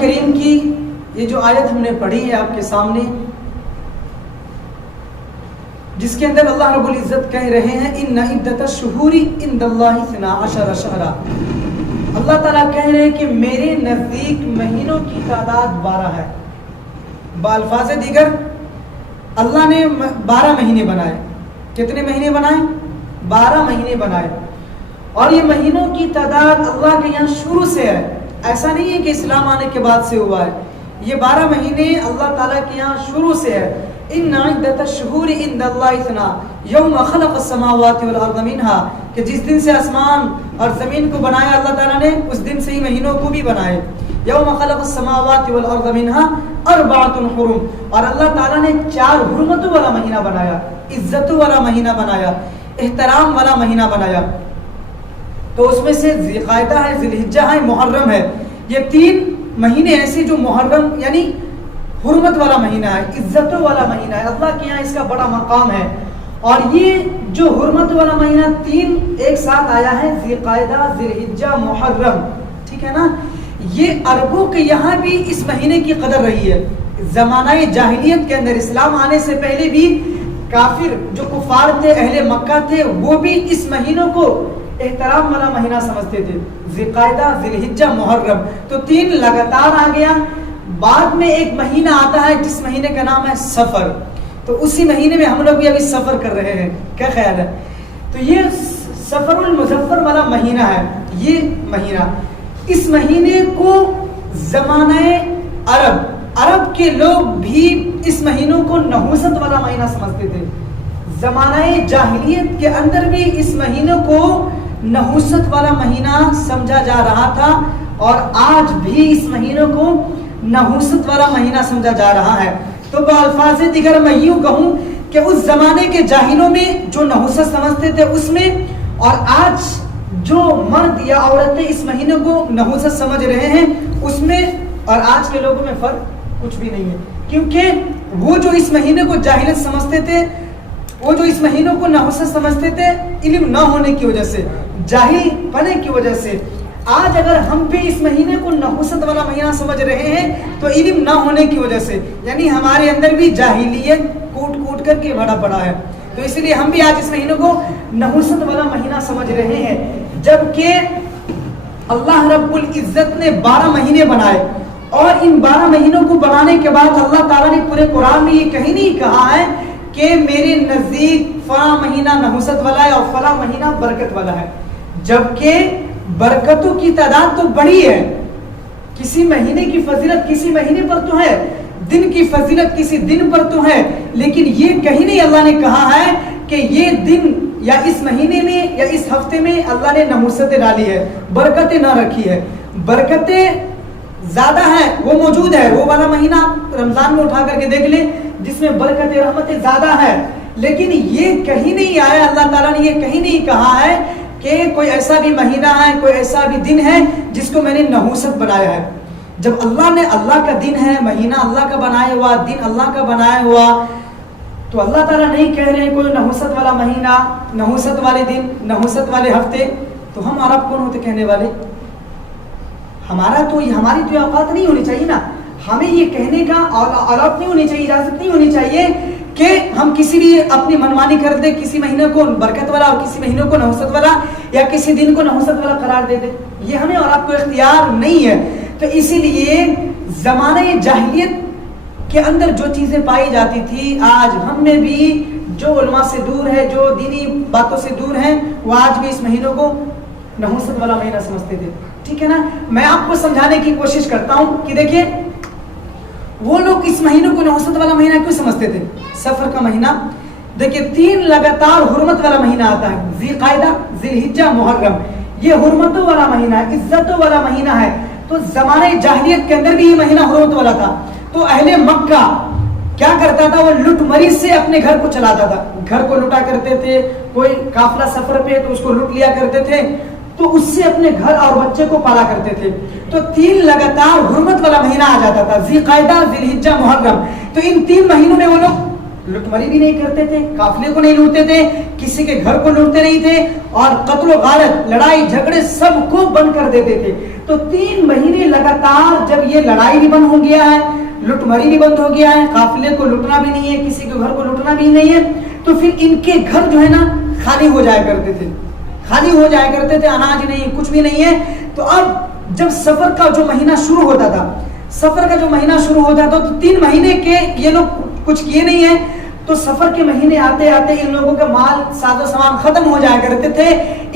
کریم کی یہ جو آیت ہم نے پڑھی ہے آپ کے سامنے، جس کے اندر اللہ رب العزت کہہ رہے ہیں ان عدت الشہور عند اللہ 12 شہرا، اللہ تعالیٰ کہہ رہے ہیں کہ میرے نزدیک مہینوں کی تعداد 12 ہے۔ بالفاظ دیگر اللہ نے 12 مہینے بنائے۔ کتنے مہینے بنائے؟ 12 مہینے بنائے، اور یہ مہینوں کی تعداد اللہ کے یہاں شروع سے ہے، ایسا نہیں ہے کہ اسلام آنے کے بعد سے ہوا ہے۔ یہ 12 مہینے اللہ تعالیٰ کے یہاں شروع سے ہے۔ ان عدت الشہور عند اللہ 12 یوم خلق السماوات والارض منہا، کہ جس دن سے آسمان اور زمین کو بنایا اللہ تعالیٰ نے، اس دن سے ہی مہینوں کو بھی بنائے۔ یوم خلق السماوات والارض منہا 4 حرم، اور اللہ تعالیٰ نے 4 حرمتوں والا مہینہ بنایا، عزتوں والا مہینہ بنایا، احترام والا مہینہ بنایا۔ تو اس میں سے ذی قعدہ ہے، ذی الحجہ ہے، محرم ہے۔ یہ 3 مہینے ایسے جو محرم یعنی حرمت والا مہینہ ہے، عزتوں والا مہینہ ہے، اللہ کے یہاں اس کا بڑا مقام ہے۔ اور یہ جو حرمت والا مہینہ 3 ایک ساتھ آیا ہے، ذی قعدہ، ذی الحجہ، محرم، ٹھیک ہے نا؟ یہ عربوں کے یہاں بھی اس مہینے کی قدر رہی ہے۔ زمانہ جاہلیت کے اندر، اسلام آنے سے پہلے بھی کافر جو کفار تھے، اہل مکہ تھے، وہ بھی اس مہینوں کو احترام والا مہینہ سمجھتے تھے، ذی قعدہ، ذی الحجہ، محرم۔ تو 3 لگاتار آ گیا۔ بعد میں ایک مہینہ آتا ہے جس مہینے کا نام ہے سفر، تو اسی مہینے میں ہم لوگ بھی ابھی سفر کر رہے ہیں، کیا خیال ہے؟ تو یہ سفر المظفر والا مہینہ ہے۔ یہ مہینہ، اس مہینے کو زمانہ عرب کے لوگ بھی اس مہینوں کو نحوست والا مہینہ سمجھتے تھے۔ زمانہ جاہلیت کے اندر بھی اس مہینے کو نحوست والا مہینہ سمجھا جا رہا تھا، اور آج بھی اس مہینوں کو نحوست والا مہینہ سمجھا جا رہا ہے۔ تو بالفاظ دیگر میں یوں کہوں کہ اس زمانے کے جاہلوں میں جو نحوست سمجھتے تھے اس میں، اور آج جو مرد یا عورتیں اس مہینے کو نحوست سمجھ رہے ہیں اس میں، اور آج کے لوگوں میں فرق کچھ بھی نہیں ہے۔ کیونکہ وہ جو اس مہینے کو جاہلیت سمجھتے تھے، وہ جو اس مہینوں کو نحوست سمجھتے تھے، علم نہ ہونے کی وجہ سے، جاہل پنے کی وجہ سے، آج اگر ہم بھی اس مہینے کو نحوست والا مہینہ سمجھ رہے ہیں تو علم نہ ہونے کی وجہ سے، یعنی ہمارے اندر بھی جاہلیت کوٹ کر کے بڑا پڑا ہے۔ تو اس لیے ہم بھی آج اس مہینے کو نحوست والا مہینہ سمجھ رہے ہیں، جبکہ اللہ رب العزت نے 12 مہینے بنائے، اور ان 12 مہینوں کو بنانے کے بعد اللہ تعالیٰ نے پورے قرآن میں یہ کہیں نہیں کہا ہے کہ میرے نزدیک فلاں مہینہ نحوست والا ہے اور فلاں مہینہ برکت والا ہے، جبکہ برکتوں کی تعداد تو بڑی ہے۔ کسی مہینے کی فضیلت کسی مہینے پر تو ہے، دن کی فضیلت کسی دن پر تو ہے، لیکن یہ کہیں نہیں اللہ نے کہا ہے کہ یہ دن یا اس مہینے میں یا اس ہفتے میں اللہ نے نحوستیں ڈالی ہے، برکتیں نہ رکھی ہے۔ برکتیں زیادہ ہیں، وہ موجود ہے، وہ والا مہینہ رمضان میں اٹھا کر کے دیکھ لیں جس میں برکت رحمتیں زیادہ ہے، لیکن یہ کہیں نہیں آیا، اللہ تعالیٰ نے یہ کہیں نہیں کہا ہے کہ کوئی ایسا بھی مہینہ ہے، کوئی ایسا بھی دن ہے جس کو میں نے نحوست بنایا ہے۔ جب اللہ کا دن ہے، مہینہ اللہ کا بنایا ہوا، دن اللہ کا بنایا ہوا، تو اللہ تعالیٰ نہیں کہہ رہے کوئی نحوست والا مہینہ، نحوست والے دن، نحوست والے ہفتے، تو ہم عرب کون ہوتے کہنے والے؟ ہماری تو اوقات نہیں ہونی چاہیے نا، ہمیں یہ کہنے کا اوقات نہیں ہونی چاہیے، اجازت نہیں ہونی چاہیے کہ ہم کسی بھی اپنی منمانی کر دیں، کسی مہینے کو برکت والا اور کسی مہینے کو نحوست والا، یا کسی دن کو نحوست والا قرار دے دیں، یہ ہمیں اور آپ کو اختیار نہیں ہے۔ تو اسی لیے زمانہ جاہلیت کے اندر جو چیزیں پائی جاتی تھی، آج ہم میں بھی جو علماء سے دور ہے، جو دینی باتوں سے دور ہیں، وہ آج بھی اس مہینوں کو نحوست والا مہینہ سمجھتے تھے، ٹھیک ہے نا؟ میں آپ کو سمجھانے کی کوشش کرتا ہوں کہ دیکھیں وہ لوگ اس مہینوں کو نحوست والا مہینہ کیوں سمجھتے تھے؟ سفر کا مہینہ، دیکھیں 3 لگاتار حرمت والا مہینہ آتا ہے، ذی قعدہ، ذی الحجہ، محرم، یہ حرمتوں والا مہینہ ہے، عزتوں والا مہینہ ہے۔ تو زمانہ جاہلیت کے اندر بھی یہ مہینہ حرمت والا تھا، تو اہل مکہ کیا کرتا تھا؟ وہ لٹ مری سے اپنے گھر کو چلاتا تھا، گھر کو لوٹا کرتے تھے، کوئی قافلہ سفر پہ تو اس کو لوٹ لیا کرتے تھے، تو اس سے اپنے گھر اور بچے کو پالا کرتے تھے۔ تو 3 لگاتار حرمت والا مہینہ آ جاتا تھا، ذی قعدہ، ذی الحجہ، محرم۔ تو ان 3 مہینوں میں وہ لوگ لٹمری بھی نہیں کرتے تھے، قافلے کو نہیں لوٹتے تھے، کسی کے گھر کو لوٹتے نہیں تھے، اور قتل و غارت، لڑائی جھگڑے سب کو بند کر دیتے تھے۔ تو 3 مہینے لگاتار جب یہ لڑائی بھی بند ہو گیا ہے، لٹ مری بھی بند ہو گیا ہے، قافلے کو لٹنا بھی نہیں ہے، کسی کے گھر کو لٹنا بھی نہیں ہے، تو پھر ان کے گھر جو ہے نا خالی ہو جایا کرتے تھے، خالی ہو جایا کرتے تھے، اناج نہیں، کچھ بھی نہیں ہے۔ تو اب جب سفر کا جو مہینہ شروع ہوتا تھا، سفر کا جو مہینہ شروع ہوتا تھا، تو 3 مہینے کے یہ لوگ کچھ کیے نہیں ہیں، تو سفر کے مہینے آتے آتے ان لوگوں کا مال ساز و سامان ختم ہو جایا کرتے تھے،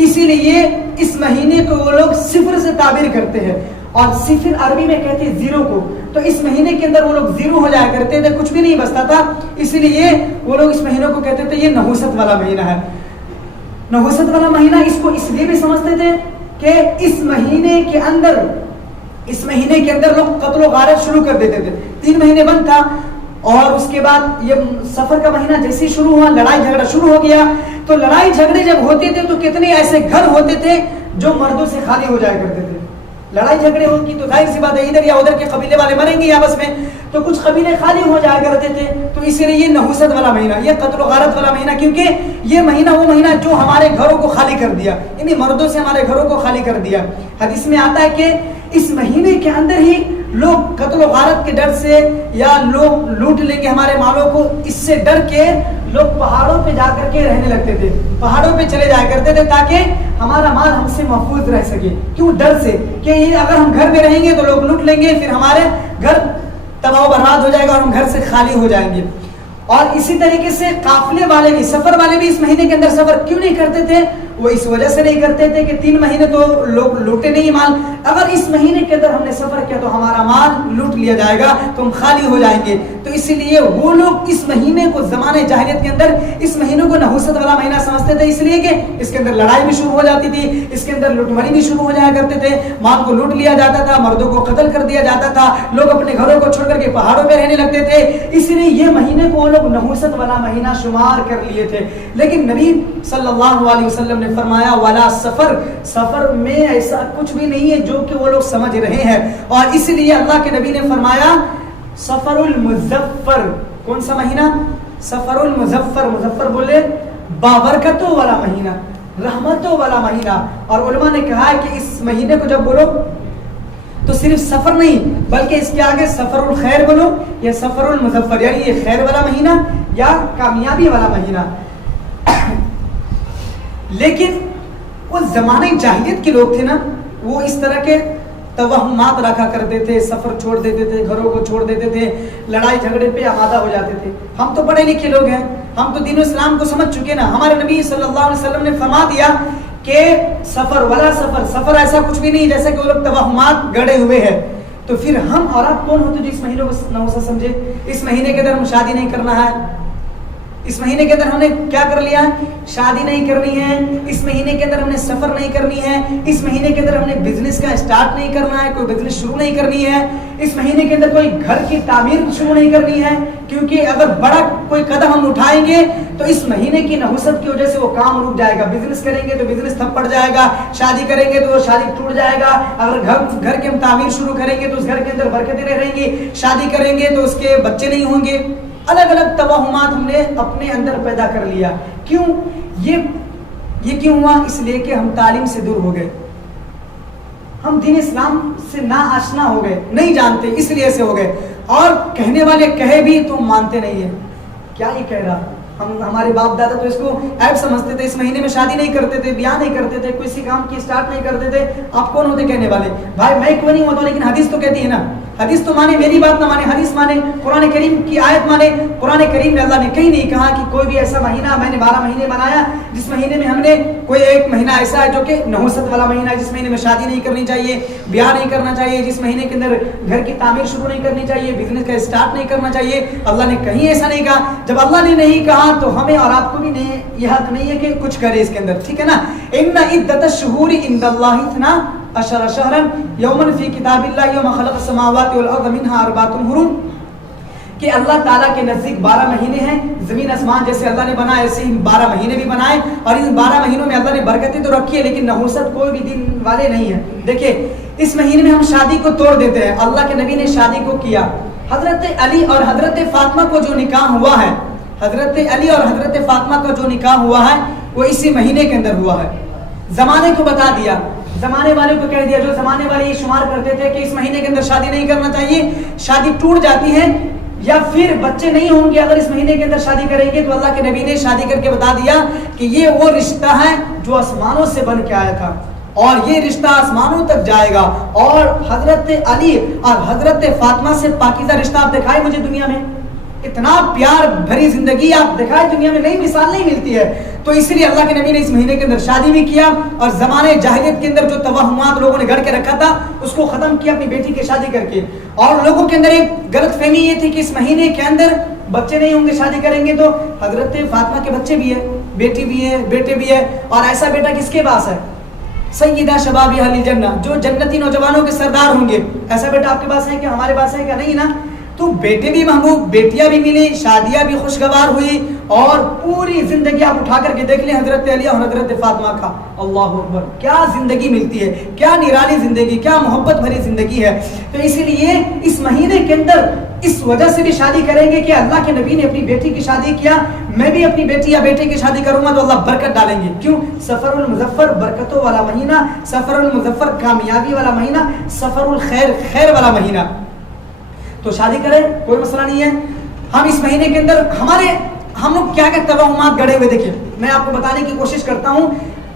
اسی لیے اس مہینے کو وہ لوگ صفر سے تعبیر کرتے ہیں، اور صفر عربی میں کہتے ہیں زیرو کو، تو اس مہینے کے اندر وہ لوگ زیرو ہو جایا کرتے تھے، کچھ بھی نہیں بچتا تھا، اسی لیے وہ لوگ اس مہینے کو کہتے تھے یہ نحوست والا مہینہ ہے۔ نحوست والا مہینہ اس کو اس لیے بھی سمجھتے تھے کہ اس مہینے کے اندر لوگ قتل و غارت شروع کر دیتے تھے، 3 مہینے بند تھا، اور اس کے بعد یہ سفر کا مہینہ جیسے شروع ہوا، لڑائی جھگڑا شروع ہو گیا، تو لڑائی جھگڑے جب ہوتے تھے تو کتنے ایسے گھر ہوتے تھے جو مردوں سے خالی ہو جایا کرتے تھے۔ لڑائی جھگڑے ہوگی تو ظاہر سی بات ہے ادھر یا ادھر کے قبیلے والے مریں گے آپس میں، تو کچھ قبیلے خالی ہو جایا کرتے تھے، تو اسی لیے یہ نحوست والا مہینہ، یہ قتل و غارت والا مہینہ، کیونکہ یہ مہینہ وہ مہینہ جو ہمارے گھروں کو خالی کر دیا، یعنی مردوں سے ہمارے گھروں کو خالی کر دیا۔ حدیث میں آتا ہے کہ اس مہینے کے اندر ہی لوگ قتل و غارت کے ڈر سے، یا لوگ لوٹ لیں گے ہمارے مالوں کو، اس سے ڈر کے لوگ پہاڑوں پہ جا کر کے رہنے لگتے تھے، پہاڑوں پہ چلے جایا کرتے تھے تاکہ ہمارا مال ہم سے محفوظ رہ سکے۔ کیوں؟ ڈر سے کہ یہ اگر ہم گھر میں رہیں گے تو لوگ لوٹ لیں گے، پھر ہمارے گھر تباہ و برباد ہو جائے گا اور ہم گھر سے خالی ہو جائیں گے۔ اور اسی طریقے سے قافلے والے بھی، سفر والے بھی اس مہینے کے اندر سفر کیوں نہیں کرتے تھے؟ وہ اس وجہ سے نہیں کرتے تھے کہ 3 مہینے تو لوگ لوٹے نہیں مال، اگر اس مہینے کے اندر ہم نے سفر کیا تو ہمارا مال لوٹ لیا جائے گا، تو ہم خالی ہو جائیں گے۔ تو اسی لیے وہ لوگ اس مہینے کو زمانے جاہلیت کے اندر اس مہینے کو نحوست والا مہینہ سمجھتے تھے، اس لیے کہ اس کے اندر لڑائی بھی شروع ہو جاتی تھی، اس کے اندر لوٹماری بھی شروع ہو جایا کرتے تھے، مال کو لوٹ لیا جاتا تھا، مردوں کو قتل کر دیا جاتا تھا، لوگ اپنے گھروں کو چھوڑ کر کے پہاڑوں پہ رہنے لگتے تھے، اسی لیے یہ مہینے کو وہ لوگ نحوست والا مہینہ شمار کر لیے تھے۔ لیکن نبی صلی اللہ علیہ وسلم نے فرمایا والا سفر، سفر میں ایسا کچھ بھی نہیں ہے جو کہ وہ لوگ سمجھ رہے ہیں، اور اسی لیے اللہ کے نبی نے فرمایا سفر المظفر، کون سا مہینہ؟ سفر المظفر، مظفر بولے بابرکتوں والا مہینہ، رحمتوں والا مہینہ۔ اور علماء نے کہا ہے کہ اس مہینے کو جب بولو تو صرف سفر نہیں بلکہ اس کے آگے سفر الخیر بولو یا سفر المظفر، یعنی یہ خیر والا مہینہ یا کامیابی والا مہینہ۔ لیکن وہ زمانے جاہلیت کے لوگ تھے نا، وہ اس طرح کے توہمات رکھا کرتے تھے، سفر چھوڑ دیتے تھے، گھروں کو چھوڑ دیتے تھے، لڑائی جھگڑے پہ آمادہ ہو جاتے تھے۔ ہم تو پڑھے لکھے لوگ ہیں، ہم تو دین و اسلام کو سمجھ چکے نا، ہمارے نبی صلی اللہ علیہ وسلم نے فرما دیا کہ سفر والا سفر، سفر ایسا کچھ بھی نہیں جیسے کہ وہ لوگ توہمات گڑے ہوئے ہیں۔ تو پھر ہم اور آپ کون ہوتے جو اس مہینے کو نحوست سمجھے؟ اس مہینے کے اندر ہم شادی نہیں کرنا ہے، اس مہینے کے اندر ہم نے کیا کر لیا؟ شادی نہیں کرنی ہے، اس مہینے کے اندر ہم نے سفر نہیں کرنی ہے، اس مہینے کے اندر ہم نے بزنس کا اسٹارٹ نہیں کرنا ہے، کوئی بزنس شروع نہیں کرنی ہے، اس مہینے کے اندر کوئی گھر کی تعمیر شروع نہیں کرنی ہے، کیونکہ اگر بڑا کوئی قدم ہم اٹھائیں گے تو اس مہینے کی نحوست کی وجہ سے وہ کام رک جائے گا، بزنس کریں گے تو بزنس تھپ پڑ جائے گا، شادی کریں گے تو وہ شادی ٹوٹ جائے گا، اگر گھر کی ہم تعمیر شروع کریں گے تو اس گھر کے اندر برکتیں نہیں رہیں گی، شادی کریں گے تو اس کے بچے نہیں ہوں گے۔ الگ الگ توہمات ہم نے اپنے اندر پیدا کر لیا۔ کیوں؟ یہ کیوں ہوا؟ اس لیے کہ ہم تعلیم سے دور ہو گئے، ہم دین اسلام سے نا آشنا ہو گئے، نہیں جانتے، اس لیے سے ہو گئے۔ اور کہنے والے کہے بھی تو مانتے نہیں ہیں، کیا یہ کہہ رہا؟ ہمارے باپ دادا تو اس کو عیب سمجھتے تھے، اس مہینے میں شادی نہیں کرتے تھے، بیاہ نہیں کرتے تھے، کسی کام کی اسٹارٹ نہیں کرتے تھے۔ آپ کون ہوتے کہنے والے؟ بھائی میں کیوں نہیں ہوتا، لیکن حدیث تو کہتی ہے نا، حدیث تو مانے، میری بات نہ مانے، حدیث مانے، قرآن کریم کی آیت مانے۔ قرآن کریم میں اللہ نے کہیں نہیں کہا کہ کوئی بھی ایسا مہینہ، میں نے 12 مہینے بنایا جس مہینے میں ہم نے کوئی ایک مہینہ ایسا ہے جو کہ نحوست والا مہینہ ہے، جس مہینے میں شادی نہیں کرنی چاہیے، بیاہ نہیں کرنا چاہیے، جس مہینے کے اندر گھر کی تعمیر شروع نہیں کرنی چاہیے، بزنس کا اسٹارٹ نہیں کرنا چاہیے۔ اللہ نے کہیں ایسا نہیں کہا۔ جب اللہ نے نہیں کہا تو ہمیں اور آپ کو بھی نہیں، یہ حق نہیں ہے کہ کچھ کرے اس کے اندر، ٹھیک ہے نا۔ ان عدۃ الشہور عند اللہ 12 شہرا یوما فی کتاب اللہ یوم خلق السماوات والارض منها 4 حرم، کہ اللہ تعالیٰ کے نزدیک 12 مہینے ہیں، زمین آسمان جیسے اللہ نے بنائے ایسے ہی 12 مہینے بھی بنائے، اور ان 12 مہینوں میں اللہ نے برکتیں تو رکھی ہے، لیکن نحوست کوئی بھی دین والے نہیں ہیں۔ دیکھیں اس مہینے میں ہم شادی کو توڑ دیتے ہیں، اللہ کے نبی نے شادی کو کیا، حضرت علی اور حضرت فاطمہ کو جو نکاح ہوا ہے، حضرت علی اور حضرت فاطمہ کا جو نکاح ہوا ہے وہ اسی مہینے کے اندر ہوا ہے۔ زمانے کو بتا دیا، زمانے والے کو کہہ دیا، جو زمانے والے یہ شمار کرتے تھے کہ اس مہینے کے اندر شادی نہیں کرنا چاہیے، شادی ٹوٹ جاتی ہے یا پھر بچے نہیں ہوں گے اگر اس مہینے کے اندر شادی کریں گے، تو اللہ کے نبی نے شادی کر کے بتا دیا کہ یہ وہ رشتہ ہے جو آسمانوں سے بن کے آیا تھا اور یہ رشتہ آسمانوں تک جائے گا. اور حضرت علی اور حضرت فاطمہ سے پاکیزہ رشتہ آپ دکھائے مجھے دنیا میں، اتنا پیار بھری زندگی آپ دکھائے دنیا میں، نئی مثال نہیں ملتی ہے. تو اس لیے اللہ کے نبی نے اس مہینے کے اندر شادی بھی کیا اور زمانے جاہلیت کے اندر جو توہمات لوگوں نے گھڑ کے رکھا تھا اس کو ختم کیا اپنی بیٹی کی شادی کر کے. اور لوگوں کے اندر ایک غلط فہمی یہ تھی کہ اس مہینے کے اندر بچے نہیں ہوں گے، شادی کریں گے تو حضرت فاطمہ کے بچے بھی ہے، بیٹی بھی ہے، بیٹے بھی ہے. اور ایسا بیٹا کس کے پاس ہے؟ سیدہ شباب اہل الجنہ، جو جنتی نوجوانوں کے سردار ہوں گے. ایسا بیٹا آپ کے پاس ہے کیا؟ ہمارے پاس ہے کیا؟ نہیں نا. تو بیٹے بھی محبوب، بیٹیاں بھی ملی، شادیاں بھی خوشگوار ہوئی اور پوری زندگی آپ اٹھا کر کے دیکھ لیں حضرت علی اور حضرت فاطمہ کا، اللہ اکبر کیا زندگی ملتی ہے، کیا نرالی زندگی، کیا محبت بھری زندگی ہے. تو اسی لیے اس مہینے کے اندر اس وجہ سے بھی شادی کریں گے کہ اللہ کے نبی نے اپنی بیٹی کی شادی کیا، میں بھی اپنی بیٹی یا بیٹے کی شادی کروں گا تو اللہ برکت ڈالیں گے. کیوں؟ سفر المظفر برکتوں والا مہینہ، سفر المظفر کامیابی والا مہینہ، سفر الخیر خیر والا مہینہ. تو شادی کریں، کوئی مسئلہ نہیں ہے. ہم اس مہینے کے اندر ہم لوگ کیا کیا توہمات گڑے ہوئے، دیکھیں میں آپ کو بتانے کی کوشش کرتا ہوں.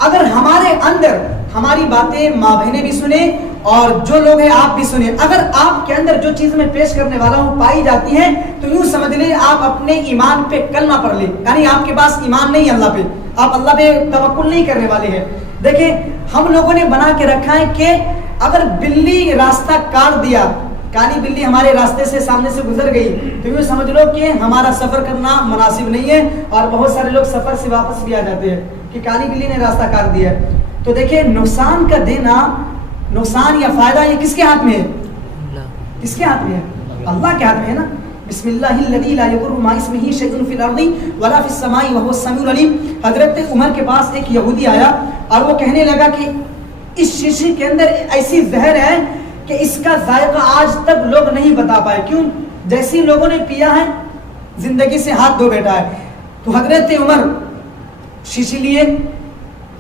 اگر ہمارے اندر ہماری باتیں ماں بہنیں بھی سنیں اور جو لوگ ہیں آپ بھی سنیں، اگر آپ کے اندر جو چیز میں پیش کرنے والا ہوں پائی جاتی ہے تو یوں سمجھ لیں آپ اپنے ایمان پہ کلمہ پڑھ لیں، یعنی آپ کے پاس ایمان نہیں اللہ پہ، آپ اللہ پہ توکل نہیں کرنے والے ہیں. دیکھیں ہم لوگوں نے بنا کے رکھا ہے کہ اگر بلی راستہ کاٹ دیا، کالی بلی ہمارے راستے سے سامنے سے گزر گئی تو یوں سمجھ لو کہ ہمارا سفر کرنا مناسب نہیں ہے. اور بہت سارے لوگ سفر سے واپس بھی آ جاتے ہیں کہ کالی بلی نے راستہ کاٹ دیا. تو دیکھیں نقصان کا دینا، نقصان یا فائدہ یہ کس کے ہاتھ میں ہے؟ کس کے ہاتھ میں ہے؟ اللہ کے ہاتھ میں ہے نا. بسم اللہ الذی لا یضر مع اسمہ شیء فی الارض ولا فی السماء وهو السمیع العلیم. حضرت عمر کے پاس ایک یہودی آیا اور وہ کہنے لگا کہ اس شیشے کے اندر ایسی زہر ہے کہ اس کا ذائقہ آج تک لوگ نہیں بتا پائے. کیوں؟ جیسی لوگوں نے پیا ہے زندگی سے ہاتھ دھو بیٹھا ہے. تو حضرت عمر شیشی لیے،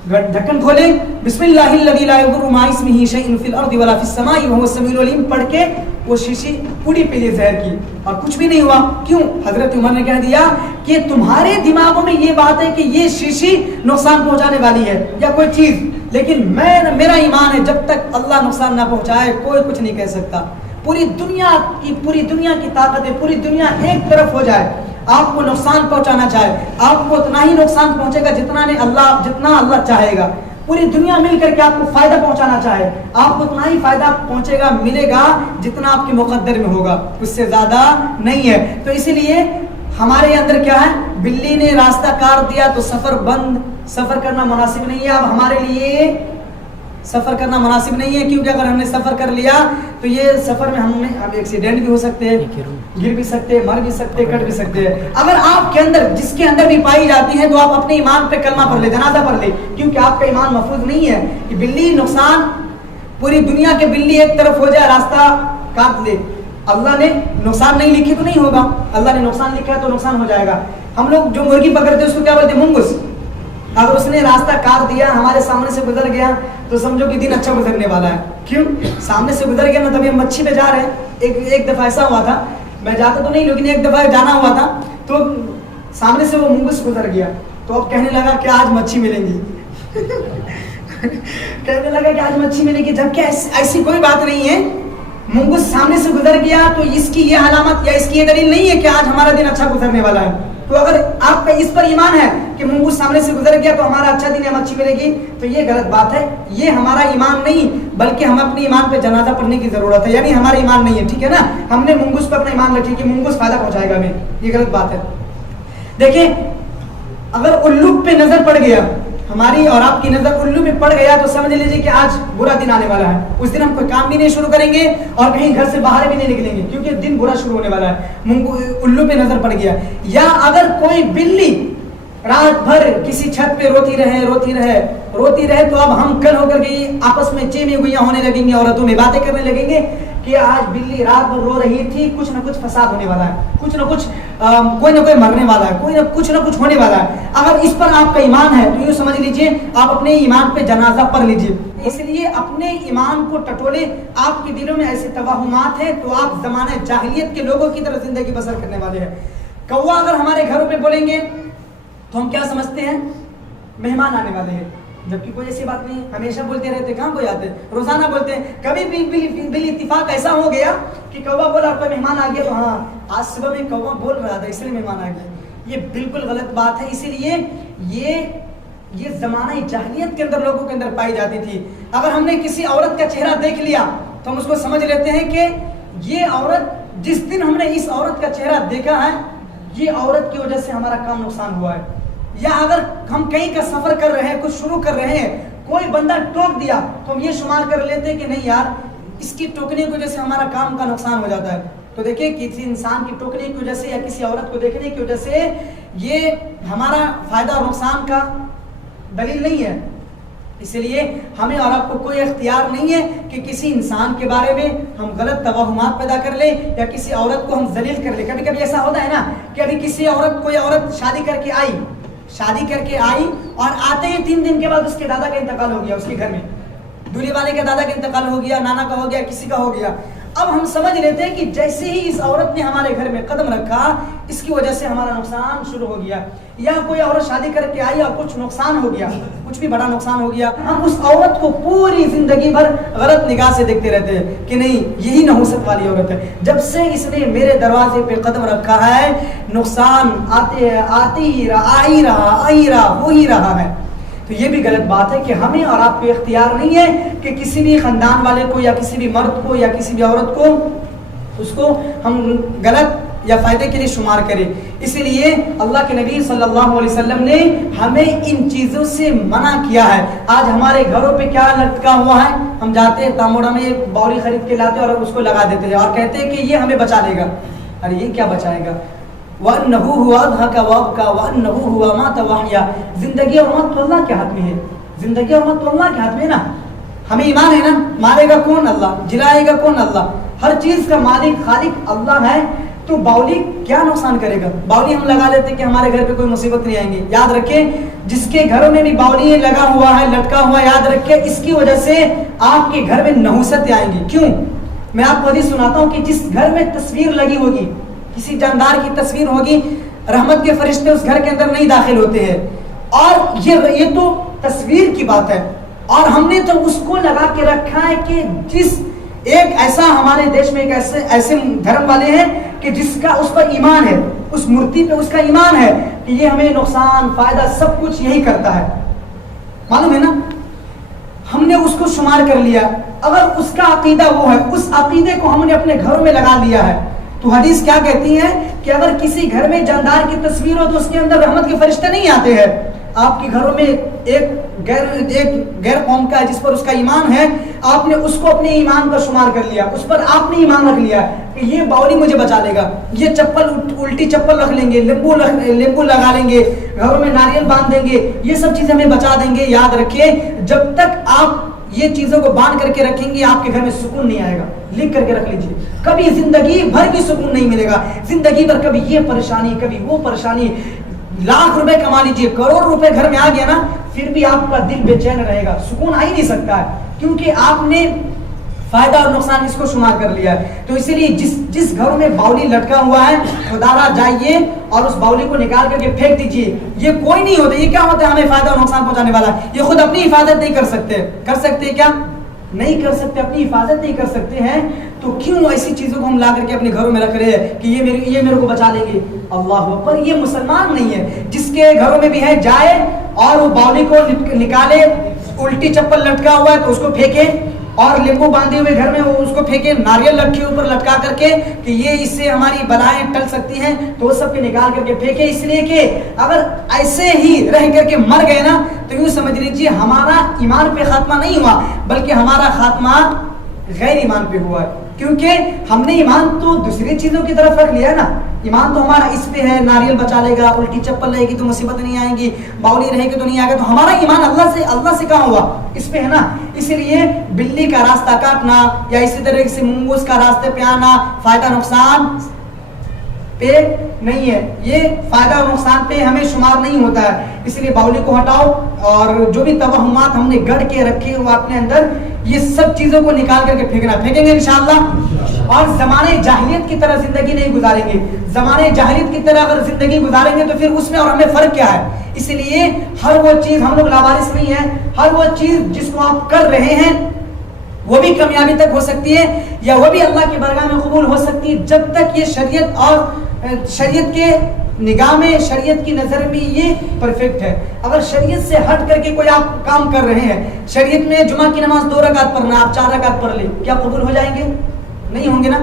ڈھکن کھولے، بسم اللہ الذی لا یضر مع اسمہ شیء فی الارض ولا فی السماء وهو السمیع العلیم پڑھ کے وہ شیشی پوری پی لی زہر کی اور کچھ بھی نہیں ہوا. کیوں؟ حضرت عمر نے کہہ دیا کہ تمہارے دماغوں میں یہ بات ہے کہ یہ شیشی نقصان پہنچانے والی ہے یا کوئی چیز، لیکن میرا ایمان ہے جب تک اللہ نقصان نہ پہنچائے کوئی کچھ نہیں کہہ سکتا. پوری دنیا کی طاقت ہے، پوری دنیا ایک طرف ہو جائے، آپ کو نقصان پہنچانا چاہے آپ کو اتنا ہی نقصان پہنچے گا جتنا اللہ چاہے گا. پوری دنیا مل کر کے آپ کو فائدہ پہنچانا چاہے آپ کو اتنا ہی فائدہ پہنچے گا، ملے گا جتنا آپ کے مقدر میں ہوگا، اس سے زیادہ نہیں ہے. تو اسی لیے ہمارے اندر کیا ہے، بلی نے راستہ کاٹ دیا تو سفر بند، سفر کرنا مناسب نہیں ہے. اب ہمارے لیے سفر کرنا مناسب نہیں ہے کیونکہ اگر ہم نے سفر کر لیا تو یہ سفر میں ہم ایکسیڈنٹ بھی ہو سکتے ہیں، گر بھی سکتے ہیں، مر بھی سکتے ہیں، کٹ بھی سکتے ہیں. اگر آپ کے اندر جس کے اندر بھی پائی جاتی ہے تو آپ اپنے ایمان پہ کلمہ پڑھ لے، جنازہ پڑھ لے، کیونکہ آپ کا ایمان محفوظ نہیں ہے. کہ بلی نقصان، پوری دنیا کے بلی ایک طرف ہو جائے راستہ کاٹ لے، اللہ نے نقصان نہیں لکھی تو نہیں ہوگا، اللہ نے نقصان لکھا ہے تو نقصان ہو جائے گا. ہم لوگ جو مرغی پکڑتے ہیں اس کو کیا بولتے ہیں؟ منگس. اگر اس نے راستہ کاٹ دیا، ہمارے سامنے سے گزر گیا تو سمجھو کہ دن اچھا گزرنے والا ہے. کیوں؟ سامنے سے گزر گیا نا، تبھی ہم مچھی پہ جا رہے ہیں. ایک دفعہ ایسا ہوا تھا، میں جاتا تو نہیں لیکن ایک دفعہ جانا ہوا تھا تو سامنے سے وہ منگس گزر گیا تو اب کہنے لگا کہ آج مچھی ملیں گی کہنے لگا کہ آج مچھی ملے گی، جبکہ ایسی کوئی بات نہیں ہے. منگس سامنے سے گزر گیا تو اس کی یہ علامت یا اس کی یہ دلیل نہیں ہے کہ آج ہمارا دن اچھا گزرنے والا ہے. تو اگر آپ کا اس پر ایمان ہے کہ منگس سامنے سے گزر گیا تو ہمارا اچھا دن ہے، مچھی ملے گی، تو یہ غلط بات ہے. یہ ہمارا ایمان نہیں بلکہ ہم اپنے ایمان پہ جنازہ پڑھنے کی ضرورت ہے، یعنی ہمارا ایمان نہیں ہے. ٹھیک ہے نا، ہم نے منگس پہ اپنا ایمان رکھے کہ منگس فائدہ پہنچائے گا ہمیں، یہ غلط بات ہے. دیکھیں اگر الو پہ نظر پڑ گیا، ہماری اور آپ کی نظر الو پہ پڑ گیا تو سمجھ لیجیے کہ آج برا دن آنے والا ہے. اس دن ہم کوئی کام بھی نہیں شروع کریں گے اور کہیں گھر سے باہر بھی نہیں نکلیں گے کیونکہ دن برا شروع ہونے والا ہے. الو پہ نظر پڑ گیا. یا اگر کوئی بلی رات بھر کسی چھت پہ روتی رہے تو اب ہم کل ہو کر کے آپس میں چیمیں گوئیاں ہونے لگیں گے، عورتوں میں باتیں کرنے لگیں گے کہ آج بلی رات بھر رو رہی تھی، کچھ نہ کچھ فساد ہونے والا ہے، کچھ نہ کچھ کوئی نہ کوئی مرنے والا ہے، کوئی نہ کچھ ہونے والا ہے. اگر اس پر آپ کا ایمان ہے تو یوں سمجھ لیجئے آپ اپنے ایمان پہ جنازہ پڑھ لیجئے. اس لیے اپنے ایمان کو ٹٹولے. آپ کے دلوں میں ایسے توہمات ہیں تو آپ زمانہ جاہلیت کے لوگوں کی طرح زندگی بسر کرنے والے ہیں. کوا اگر ہمارے گھروں پہ بولیں گے تو ہم کیا سمجھتے ہیں؟ مہمان آنے والے ہیں، جبکہ کوئی ایسی بات نہیں. ہمیشہ بولتے رہتے، کہاں کوئی آتے، روزانہ بولتے ہیں. کبھی بال اتفاق ایسا ہو گیا کہ کوا بولا کوئی مہمان آ گیا تو ہاں آج صبح میں کوا بول رہا تھا اس لیے مہمان آ گیا. یہ بالکل غلط بات ہے. اسی لیے یہ زمانہ جاہلیت کے اندر لوگوں کے اندر پائی جاتی تھی. اگر ہم نے کسی عورت کا چہرہ دیکھ لیا تو ہم اس کو سمجھ لیتے ہیں کہ یہ عورت، جس دن ہم نے اس عورت کا چہرہ دیکھا ہے یہ عورت کی وجہ سے ہمارا کام نقصان ہوا ہے. یا اگر ہم کہیں کا سفر کر رہے ہیں، کچھ شروع کر رہے ہیں، کوئی بندہ ٹوک دیا تو ہم یہ شمار کر لیتے ہیں کہ نہیں یار اس کی ٹوکنے کی وجہ سے ہمارا کام کا نقصان ہو جاتا ہے. تو دیکھیں کسی انسان کی ٹوکنے کی وجہ سے یا کسی عورت کو دیکھنے کی وجہ سے یہ ہمارا فائدہ اور نقصان کا دلیل نہیں ہے. اس لیے ہمیں اور آپ کو کوئی اختیار نہیں ہے کہ کسی انسان کے بارے میں ہم غلط توہمات پیدا کر لیں یا کسی عورت کو ہم ذلیل کر لیں. کبھی کبھی ایسا ہوتا ہے نا کہ ابھی کوئی عورت شادی کر کے آئی اور آتے ہی 3 دن کے بعد اس کے دادا کا انتقال ہو گیا، اس کے گھر میں دولہے والے کا دادا کا انتقال ہو گیا، نانا کا ہو گیا، کسی کا ہو گیا. اب ہم سمجھ لیتے ہیں کہ جیسے ہی اس عورت نے ہمارے گھر میں قدم رکھا اس کی وجہ سے ہمارا نقصان شروع ہو گیا. یا کوئی عورت شادی کر کے آئی اور کچھ نقصان ہو گیا، کچھ بھی بڑا نقصان ہو گیا، ہم اس عورت کو پوری زندگی بھر غلط نگاہ سے دیکھتے رہتے ہیں کہ نہیں یہی نحوست والی عورت ہے. جب سے اس نے میرے دروازے پہ قدم رکھا ہے نقصان آ ہی رہا ہو ہی رہا ہے. تو یہ بھی غلط بات ہے کہ ہمیں اور آپ کو اختیار نہیں ہے کہ کسی بھی خاندان والے کو یا کسی بھی مرد کو یا کسی بھی عورت کو اس کو ہم غلط یا فائدے کے لیے شمار کریں. اسی لیے اللہ کے نبی صلی اللہ علیہ وسلم نے ہمیں ان چیزوں سے منع کیا ہے. آج ہمارے گھروں پہ کیا لٹکا ہوا ہے، ہم جاتے ہیں تاموڑا میں ایک باولی خرید کے لاتے اور اس کو لگا دیتے ہیں اور کہتے ہیں کہ یہ ہمیں بچا لے گا. ارے یہ کیا بچائے گا؟ وَأَنَّهُ هُوَ أَضْحَكَ وَأَبْكَى وَأَنَّهُ هُوَ مَاتَ وَأَحْيَا. زندگی اور موت تو اللہ کے ہاتھ میں ہے، زندگی اور موت تو اللہ کے ہاتھ میں ہے نا. ہمیں ایمان ہے نا، مارے گا کون؟ اللہ. جلائے گا کون؟ اللہ. ہر چیز کا مالک خالق اللہ ہے. تو باولی کیا نقصان کرے گا؟ باولی ہم لگا لیتے کہ ہمارے گھر پہ کوئی مصیبت نہیں آئیں گے. یاد رکھیں جس کے گھروں میں بھی باولی لگا ہوا ہے، لٹکا ہوا ہے، یاد رکھیں اس کی وجہ سے آپ کے گھر میں نحوست آئیں گی. کیوں؟ میں آپ کو حدیث سناتا ہوں کہ جس گھر میں تصویر لگی ہوگی، کسی جاندار کی تصویر ہوگی، رحمت کے فرشتے اس گھر کے اندر نہیں داخل ہوتے ہیں. اور یہ تو تصویر کی بات ہے، اور ہم نے تو اس کو لگا کے رکھا ہے کہ جس ایک ایسا ہمارے دیش میں ایک ایسے دھرم والے ہیں کہ جس کا اس پر ایمان ہے، اس مورتی پہ اس کا ایمان ہے کہ یہ ہمیں نقصان فائدہ سب کچھ یہی کرتا ہے. معلوم ہے نا، ہم نے اس کو شمار کر لیا. اگر اس کا عقیدہ وہ ہے، اس عقیدے کو ہم نے اپنے گھروں میں لگا دیا ہے. تو حدیث کیا کہتی ہے کہ اگر کسی گھر میں جاندار کی تصویر ہو تو اس کے اندر رحمت کے فرشتے نہیں آتے ہیں. آپ کے گھروں میں ایک غیر قوم کا ہے جس پر اس کا ایمان ہے، آپ نے اس کو اپنے ایمان کا شمار کر لیا، اس پر آپ نے ایمان رکھ لیا کہ یہ باولی مجھے بچا لے گا، یہ چپل الٹی چپل رکھ لیں گے، لیمبو لگا لیں گے، گھروں میں ناریل باندھ دیں گے، یہ سب چیزیں ہمیں بچا دیں گے. یاد رکھیے جب تک آپ یہ چیزوں کو باندھ کر کے رکھیں گے آپ کے گھر میں سکون نہیں آئے گا. لکھ کر کے رکھ لیجیے، کبھی زندگی بھر بھی سکون نہیں ملے گا. زندگی بھر کبھی یہ پریشانی کبھی وہ پریشانی. لاکھ روپے کما لیجیے، کروڑ روپے گھر میں آ گیا نا پھر بھی آپ کا دل بے چین رہے گا، سکون آ ہی نہیں سکتا ہے کیونکہ آپ نے فائدہ اور نقصان اس کو شمار کر لیا ہے. تو اسی لیے جس گھروں میں باولی لٹکا ہوا ہے خدارا جائیے اور اس باولی کو نکال کر کے پھینک دیجیے. یہ کوئی نہیں ہوتا، یہ کیا ہوتا ہے ہمیں فائدہ اور نقصان پہنچانے والا. یہ خود اپنی حفاظت نہیں کر سکتے کیا نہیں کر سکتے، اپنی حفاظت نہیں کر سکتے ہیں تو کیوں ایسی چیزوں کو ہم لا کر کے اپنے گھروں میں رکھ رہے ہیں کہ یہ میرے کو بچا لیں گے. اللہ اکبر. یہ مسلمان نہیں ہے. جس کے گھروں میں بھی ہے جائے اور وہ باولی کو نکالے، الٹی چپل لٹکا ہوا ہے تو اس کو پھینکے، اور لیمبو باندھے ہوئے گھر میں وہ اس کو پھینکے، ناریل رکھے اوپر لٹکا کر کے کہ یہ اس سے ہماری بلائیں ٹل سکتی ہیں تو وہ سب کے نکال کر کے پھینکے. اس لیے کہ اگر ایسے ہی رہ کر کے مر گئے نا تو یوں سمجھ لیجیے ہمارا ایمان پہ خاتمہ نہیں ہوا بلکہ ہمارا خاتمہ غیر ایمان پہ ہوا ہے. کیونکہ ہم نے ایمان تو دوسری چیزوں کی طرف رکھ لیا نا. ایمان تو ہمارا اس پہ ہے, ناریل بچا لے گا, الٹی چپل رہے گی تو مصیبت نہیں آئے گی, باولی رہے گی تو نہیں آئے گا. تو ہمارا ایمان اللہ سے کہاں ہوا, اس پہ ہے نا. اسی لیے بلی کا راستہ کاٹنا یا اسی طرح سے منگوس کا راستے پہ آنا فائدہ نقصان پہ نہیں ہے, یہ فائدہ اور نقصان پہ ہمیں شمار نہیں ہوتا ہے. اس لیے باولی کو ہٹاؤ اور جو بھی توہمات ہم نے گڑھ کے رکھے ہوئے اپنے اندر, یہ سب چیزوں کو نکال کر کے پھینکیں گے انشاءاللہ. اور زمانے جاہلیت کی طرح زندگی نہیں گزاریں گے. زمانے جاہلیت کی طرح اگر زندگی گزاریں گے تو پھر اس میں اور ہمیں فرق کیا ہے. اس لیے ہر وہ چیز, ہم لوگ لاوارث نہیں ہیں, ہر وہ چیز جس کو آپ کر رہے ہیں وہ بھی کامیابی تک ہو سکتی ہے یا وہ بھی اللہ کی بارگاہ میں قبول ہو سکتی ہے, جب تک یہ شریعت اور شریعت کے نگاہ میں, شریعت کی نظر میں یہ پرفیکٹ ہے. اگر شریعت سے ہٹ کر کے کوئی آپ کام کر رہے ہیں, شریعت میں جمعہ کی نماز 2 رکعت پڑھنا, آپ 4 رکعت پڑھ لیں, کیا قبول ہو جائیں گے؟ نہیں ہوں گے نا,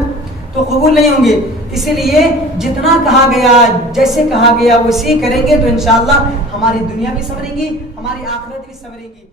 تو قبول نہیں ہوں گے. اسی لیے جتنا کہا گیا, جیسے کہا گیا ویسے کریں گے تو انشاءاللہ ہماری دنیا بھی سنورے گی, ہماری آخرت بھی سنورے گی.